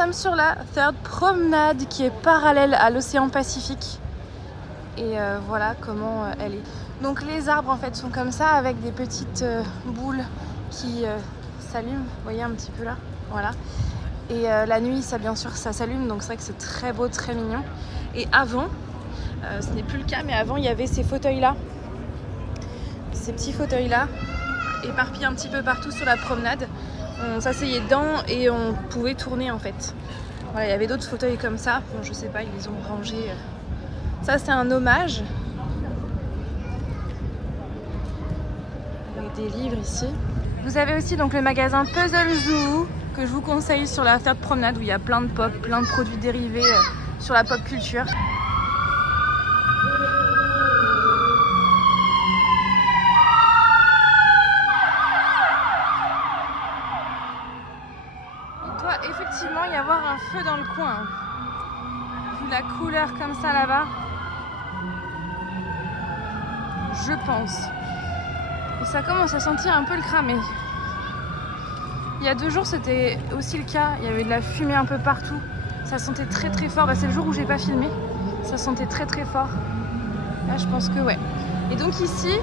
sommes sur la third promenade qui est parallèle à l'océan Pacifique. Et voilà comment elle est. Donc les arbres en fait sont comme ça avec des petites boules qui s'allument. Vous voyez un petit peu là, voilà. Et la nuit, ça bien sûr, ça s'allume. Donc c'est vrai que c'est très beau, très mignon. Et avant, ce n'est plus le cas, mais avant il y avait ces fauteuils là, ces petits fauteuils là, éparpillés un petit peu partout sur la promenade. On s'asseyait dedans et on pouvait tourner en fait. Voilà, il y avait d'autres fauteuils comme ça. Bon, je sais pas, ils les ont rangés. Ça, c'est un hommage. Avec des livres ici. Vous avez aussi donc le magasin Puzzle Zoo que je vous conseille sur la third promenade où il y a plein de pop, plein de produits dérivés sur la pop culture. Effectivement, y avoir un feu dans le coin. Vu la couleur comme ça là-bas, je pense. Et ça commence à sentir un peu le cramé. Il y a 2 jours, c'était aussi le cas. Il y avait de la fumée un peu partout. Ça sentait très très fort. Bah, c'est le jour où j'ai pas filmé. Ça sentait très très fort. Là, je pense que ouais. Et donc ici,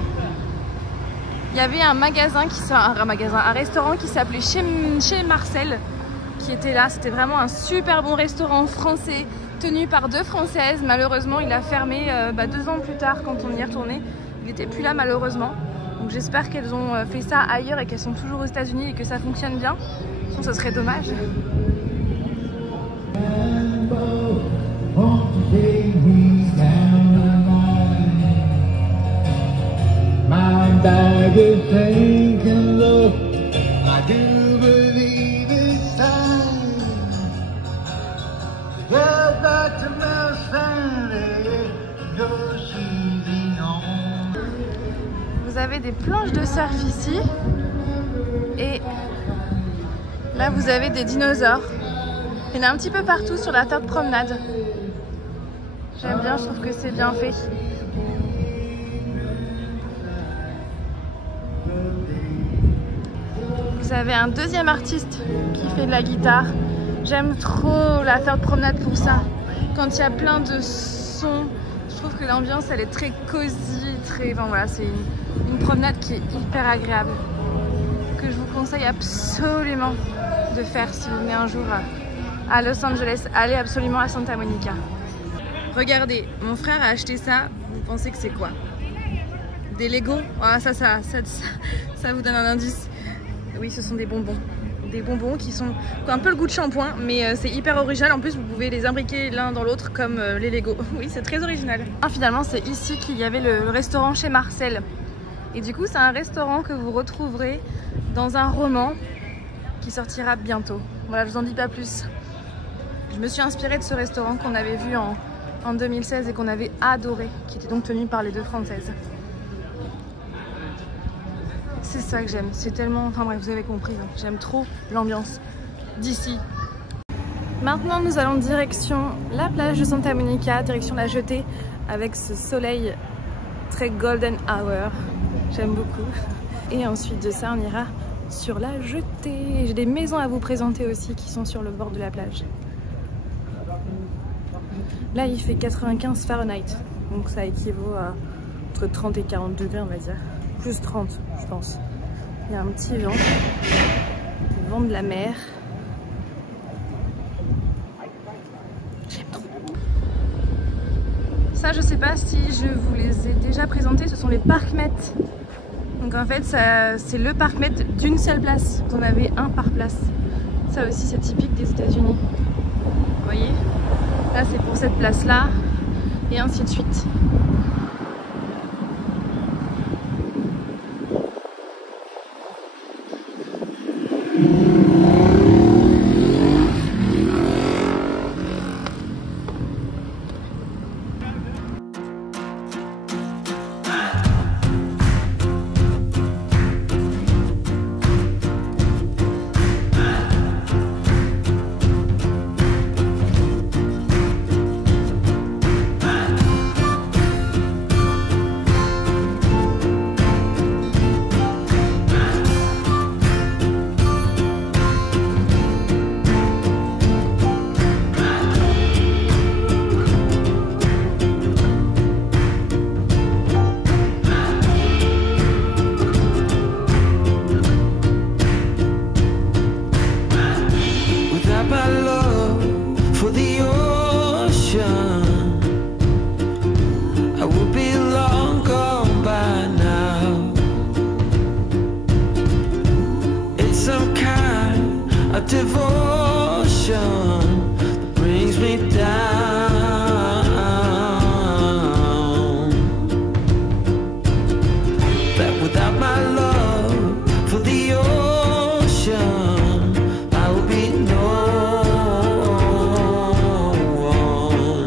il y avait un magasin un restaurant qui s'appelait chez Marcel. Qui était là, c'était vraiment un super bon restaurant français tenu par 2 Françaises. Malheureusement, il a fermé 2 ans plus tard quand on y est retourné. Il n'était plus là malheureusement. Donc j'espère qu'elles ont fait ça ailleurs et qu'elles sont toujours aux États-Unis et que ça fonctionne bien. Sinon, ça serait dommage. Vous avez des planches de surf ici et là vous avez des dinosaures. Il y en a un petit peu partout sur la third promenade. J'aime bien, je trouve que c'est bien fait. Vous avez un deuxième artiste qui fait de la guitare. J'aime trop la third promenade pour ça. Quand il y a plein de sons, je trouve que l'ambiance elle est très cosy, très... Enfin, voilà, c'est une promenade qui est hyper agréable. Que je vous conseille absolument de faire si vous venez un jour à Los Angeles. Allez absolument à Santa Monica. Regardez, mon frère a acheté ça. Vous pensez que c'est quoi? Des Lego? Ah, ça vous donne un indice. Oui, ce sont des bonbons. Des bonbons qui ont un peu le goût de shampoing, mais c'est hyper original. En plus, vous pouvez les imbriquer l'un dans l'autre comme les Lego. Oui, c'est très original. Finalement, c'est ici qu'il y avait le restaurant chez Marcel. Et du coup, c'est un restaurant que vous retrouverez dans un roman qui sortira bientôt. Voilà, je vous en dis pas plus. Je me suis inspirée de ce restaurant qu'on avait vu en 2016 et qu'on avait adoré, qui était donc tenu par les 2 Françaises. C'est ça que j'aime, c'est tellement... Enfin bref, vous avez compris, hein. J'aime trop l'ambiance d'ici. Maintenant, nous allons direction la plage de Santa Monica, direction la jetée, avec ce soleil très golden hour. J'aime beaucoup. Et ensuite de ça, on ira sur la jetée. J'ai des maisons à vous présenter aussi qui sont sur le bord de la plage. Là, il fait 95 Fahrenheit, donc ça équivaut à entre 30 et 40 degrés, on va dire. Plus 30, je pense. Il y a un petit vent, le vent de la mer. J'aime trop. Ça, je sais pas si je vous les ai déjà présentés, ce sont les Parkmet. Donc en fait, c'est le Parkmet d'une seule place. Vous en avez un par place. Ça aussi, c'est typique des États-Unis. Vous voyez? Là, c'est pour cette place-là, et ainsi de suite. devotion that brings me down. That without my love for the ocean, I will be no one,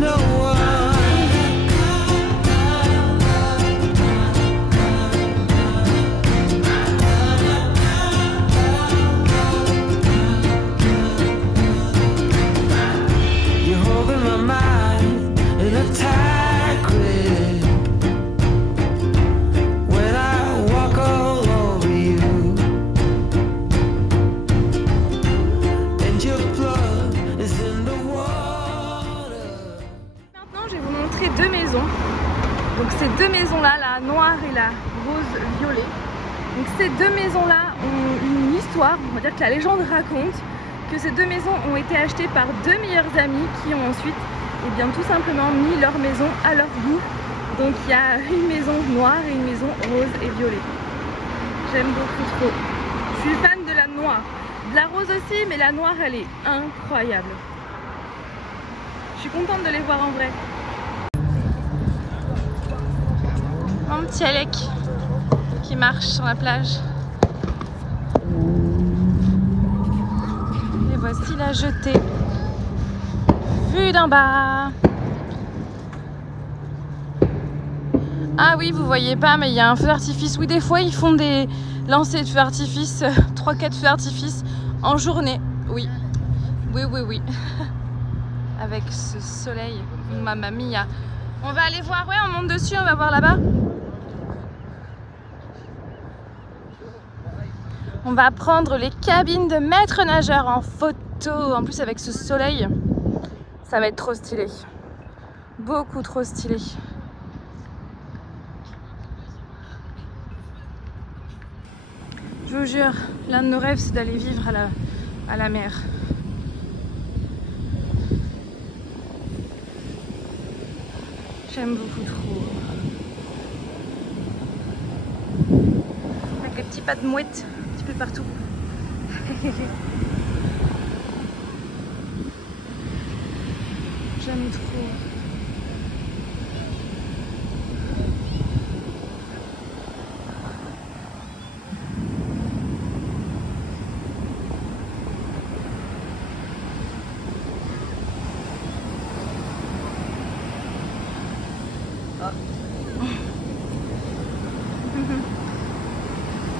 no You're holding my mind in a tight grip when I walk all over you, and your blood is in the water. Maintenant, je vais vous montrer deux maisons. Donc ces deux maisons-là, la noire et la rose violet. Donc ces deux maisons-là ont une histoire. On va dire que la légende raconte que ces deux maisons ont été achetées par deux meilleurs amis qui ont ensuite tout simplement mis leur maison à leur goût. Donc il y a une maison noire et une maison rose et violet. J'aime beaucoup trop. Je suis fan de la noire. De la rose aussi, mais la noire elle est incroyable. Je suis contente de les voir en vrai. Mon petit Alec qui marche sur la plage. Et voici la jetée. Vue d'en bas. Ah oui, vous voyez pas, mais il y a un feu d'artifice. Oui, des fois ils font des lancers de feu d'artifice, 3-4 feux d'artifice en journée. Oui, oui, oui, oui. Avec ce soleil, mamma mia. On va aller voir, ouais, on monte dessus, on va voir là-bas. On va prendre les cabines de maître nageur en photo. En plus avec ce soleil, ça va être trop stylé. Beaucoup trop stylé. Je vous jure, l'un de nos rêves c'est d'aller vivre à la mer. J'aime beaucoup trop. Avec les petits pas de mouette un petit peu partout. J'aime trop.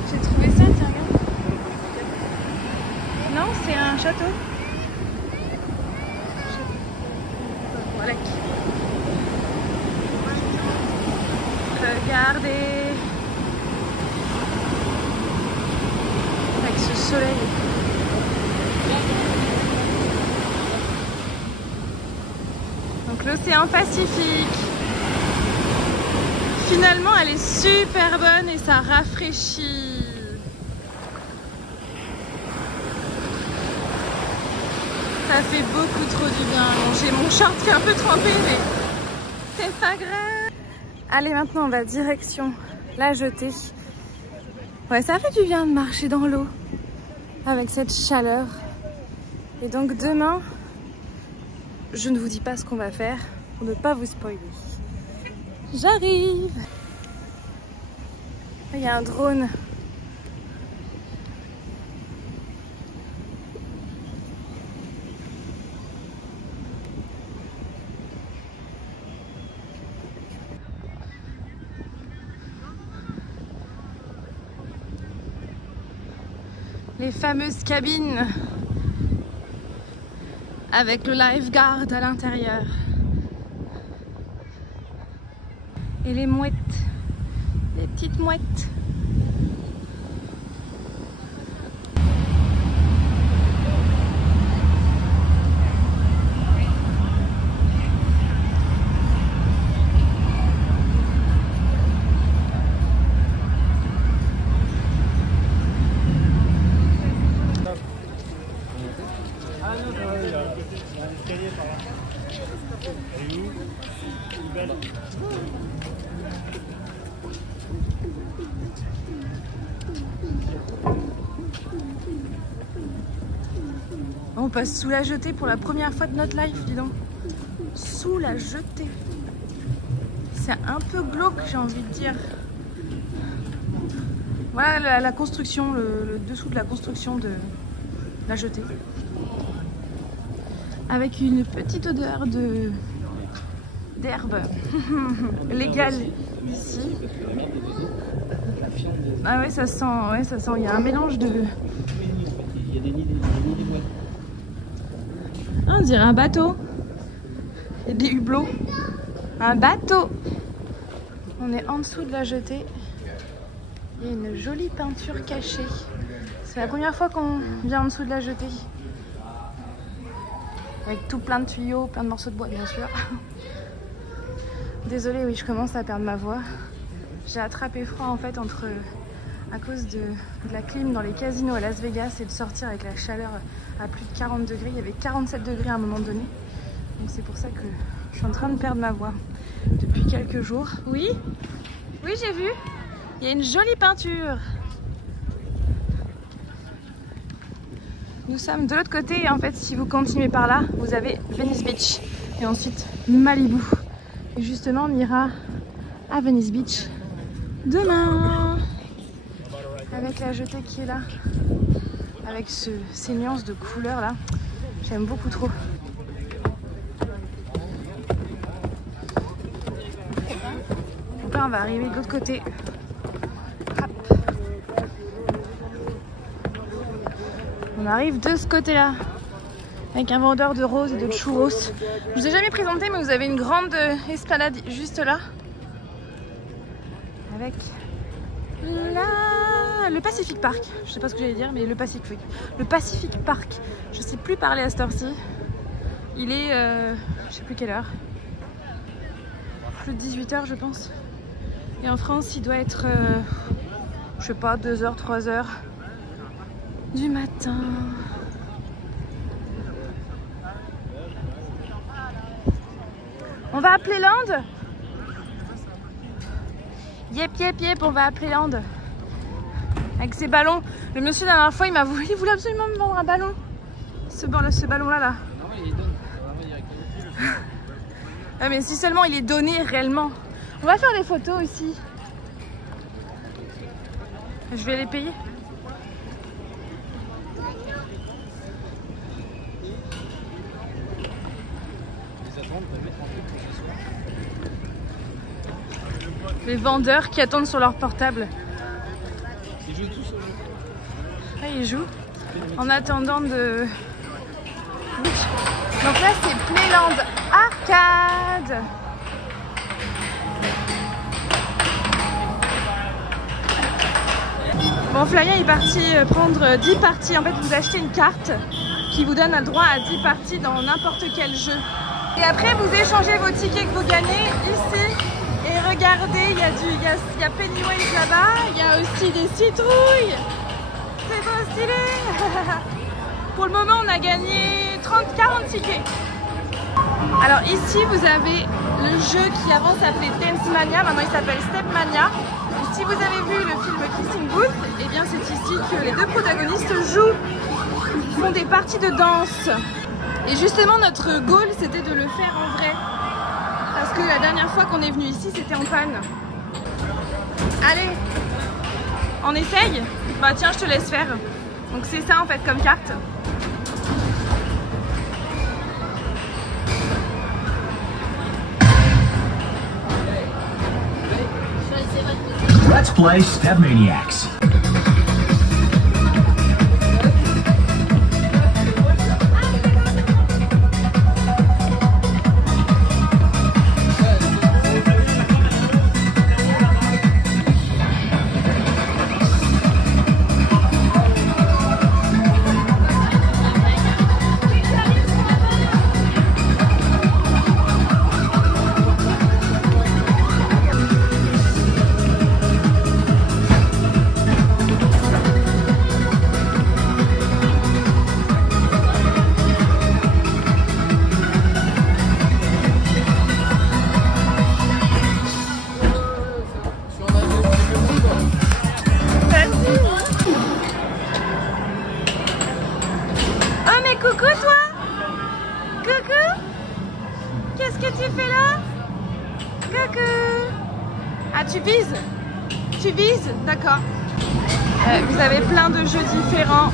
J'ai trouvé ça, tiens, regarde. Non, c'est un château. Voilà. Regardez. Avec ce soleil. Donc l'océan Pacifique. Finalement, elle est super bonne et ça rafraîchit. Ça fait beaucoup trop du bien. Bon, j'ai mon short qui est un peu trempé, mais c'est pas grave. Allez, maintenant on va direction la jetée. Ouais, ça fait du bien de marcher dans l'eau avec cette chaleur. Et donc demain, je ne vous dis pas ce qu'on va faire pour ne pas vous spoiler. J'arrive. Il y a un drone. Les fameuses cabines avec le lifeguard à l'intérieur. Et les mouettes, les petites mouettes. On passe sous la jetée pour la première fois de notre life, dis donc. Sous la jetée. C'est un peu glauque, j'ai envie de dire. Voilà la construction, le dessous de la construction de la jetée. Avec une petite odeur d'herbe légale ici. Ah ouais, ça sent, il y a un mélange de... Ah, on dirait un bateau. Il y a des hublots. Un bateau. On est en dessous de la jetée. Il y a une jolie peinture cachée. C'est la première fois qu'on vient en dessous de la jetée. Avec tout plein de tuyaux, plein de morceaux de bois bien sûr. Désolée, oui, je commence à perdre ma voix. J'ai attrapé froid en fait à cause de la clim dans les casinos à Las Vegas et de sortir avec la chaleur à plus de 40 degrés. Il y avait 47 degrés à un moment donné. Donc c'est pour ça que je suis en train de perdre ma voix depuis quelques jours. Oui, oui, j'ai vu. Il y a une jolie peinture. Nous sommes de l'autre côté et en fait si vous continuez par là, vous avez Venice Beach et ensuite Malibu. Et justement on ira à Venice Beach demain avec la jetée qui est là, avec ces nuances de couleurs là. J'aime beaucoup trop. Donc là on va arriver de l'autre côté. On arrive de ce côté-là, avec un vendeur de roses et de churros. Je vous ai jamais présenté, mais vous avez une grande esplanade juste là. Avec le Pacific Park. Je sais pas ce que j'allais dire, mais le Pacific Park. Je sais plus parler à cette heure-ci. Il est, je sais plus quelle heure. Plus de 18 h, je pense. Et en France, il doit être, je sais pas, 2 h, 3 h. Du matin. On va appeler Land. Yep, on va appeler Land. Avec ses ballons. Le monsieur la dernière fois, il voulait absolument me vendre un ballon. Ce ballon là. Ah, mais si seulement il est donné réellement. On va faire des photos ici. Je vais les payer. Les vendeurs qui attendent sur leur portable. Ils jouent tous au jeu. Ah, ils jouent. En attendant de... Donc là c'est Playland Arcade. Bon, Flaya est parti prendre 10 parties. En fait vous achetez une carte qui vous donne le droit à 10 parties dans n'importe quel jeu. Et après vous échangez vos tickets que vous gagnez ici. Et regardez, il y a Pennywise là-bas, il y a aussi des citrouilles. C'est trop stylé. Pour le moment, on a gagné 40 tickets. Alors ici, vous avez le jeu qui avant s'appelait Dance Mania, maintenant il s'appelle Step Mania. Et si vous avez vu le film Kissing Booth, eh bien c'est ici que les deux protagonistes jouent, font des parties de danse. Et justement, notre goal, c'était de le faire en vrai. Parce que la dernière fois qu'on est venu ici, c'était en panne. Allez, on essaye? Bah tiens, je te laisse faire. Donc c'est ça en fait comme carte. Let's play Step Maniacs. coucou toi. Coucou. Qu'est-ce que tu fais là? Coucou. Ah, tu vises? Tu vises? D'accord. Vous avez plein de jeux différents.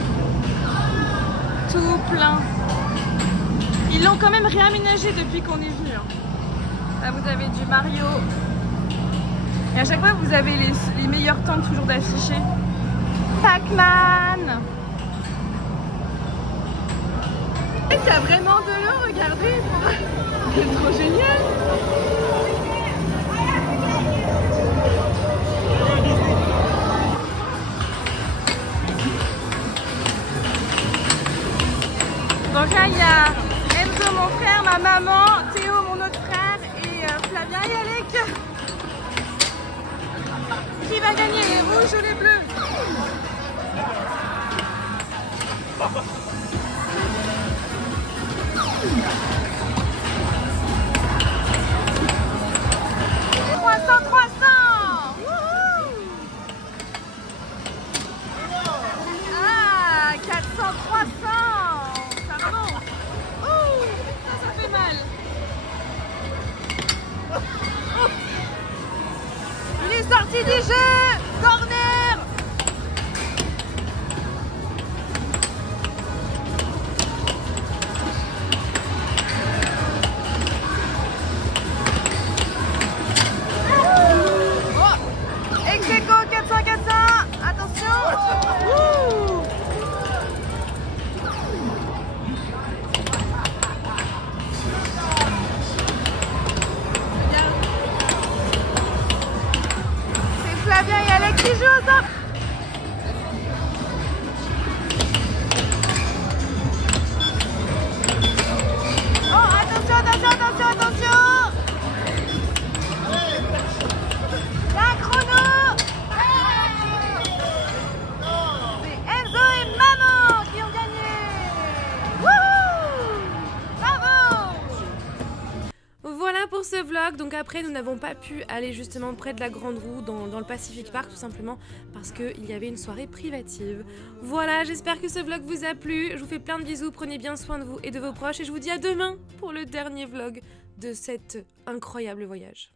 Tout plein. Ils l'ont quand même réaménagé depuis qu'on est venu. Là, vous avez du Mario. Et à chaque fois, vous avez les meilleurs temps toujours d'afficher. Pac-Man. Il y a vraiment de l'eau, regardez. C'est trop génial. Donc là, il y a Enzo, mon frère, ma maman, Théo, mon autre frère, et Flavien et Alec. Qui va gagner, les rouges ou les bleus? Sortie du jeu, corner. Oh, ex-aequo, 400, attention. Flavien et Alex qui jouent ensemble. Oh, attention, attention, attention, attention. Il y a un chrono. C'est Enzo et maman qui ont gagné. Wouhou! Bravo! Voilà pour ce vlog. Donc après nous n'avons pas pu aller justement près de la Grande Roue dans le Pacific Park, tout simplement parce qu'il y avait une soirée privative. Voilà, j'espère que ce vlog vous a plu. Je vous fais plein de bisous, prenez bien soin de vous et de vos proches et je vous dis à demain pour le dernier vlog de cet incroyable voyage.